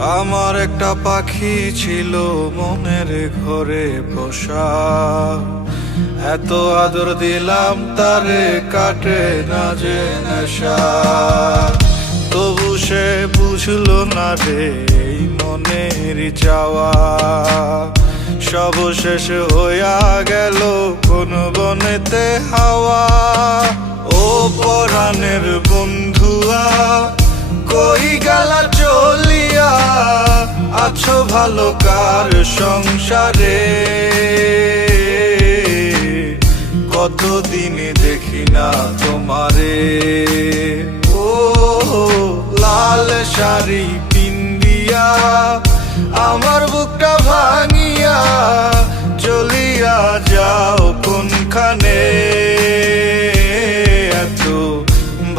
আমার একটা পাখি ছিল মনের ঘরে পোষা, এত আদর দিলাম তারে কাটে না যে নেশা। তবু সে বুঝলো না রে এই মনের চাওয়া, সব শেষ হইয়া গেল কোন বনেতে হাওয়া। ও পরাণের বন্ধুয়া কই গেলা চলিয়া, আছো ভালো কার সংসারে? কতদিন দেখি না তোমারে। ও লাল শাড়ি পিন্দিয়া আমার বুকটা ভাঙিয়া চলিয়া যাও কোনখানে? এত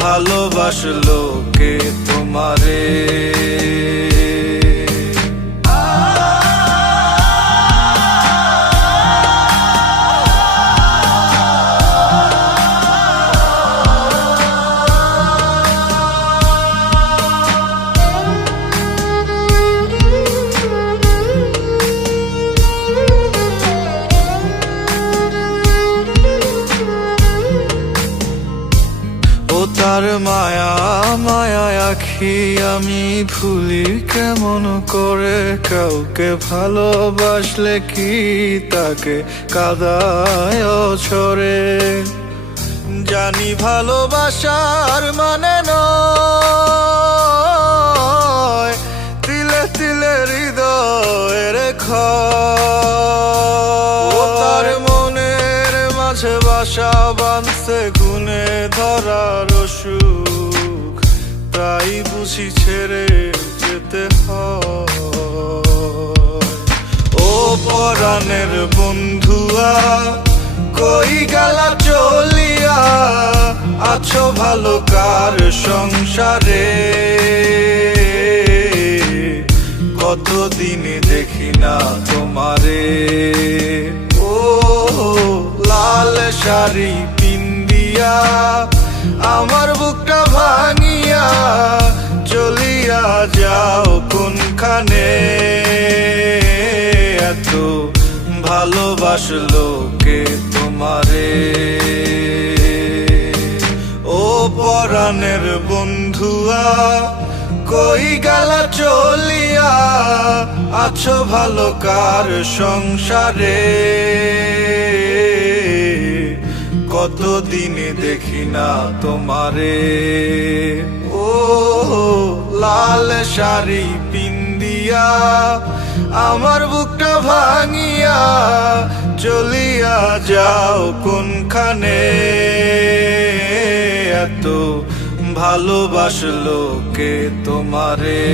ভালোবাসলো কে তোমারে? তার মায়া মায়া আখি আমি ভুলি কেমন করে? কাউকে ভালোবাসলে কি তাকে কাদায় ছড়ে? জানি ভালোবাসার মানে নয় তিলে তিলে হৃদয়ের ক্ষয়। তার মনের মাঝে বাসা বাঁধছে গুনে ধরার সুখ, তাই বুঝি ছেড়ে যেতে হয়। ও পরাণের বন্ধুয়া কই গেলা চলিয়া, আছো ভালো কার সংসারে? কতদিন দেখি না তোমারে। ও লাল শাড়ি পিন্দিয়া আমার বুকটা ভাঙিয়া চলিয়া যাও কোনখানে? এত ভালোবাসলো কে তোমারে? ও পরাণের বন্ধুয়া কই গেলা চলিয়া, আছো ভালো কার সংসারে? কতদিন দেখি না তোমারে। ও লাল শাড়ি পিন্দিয়া আমার বুকটা ভাঙিয়া চলিয়া যাও কোনখানে? এত ভালোবাসলো কে তোমারে?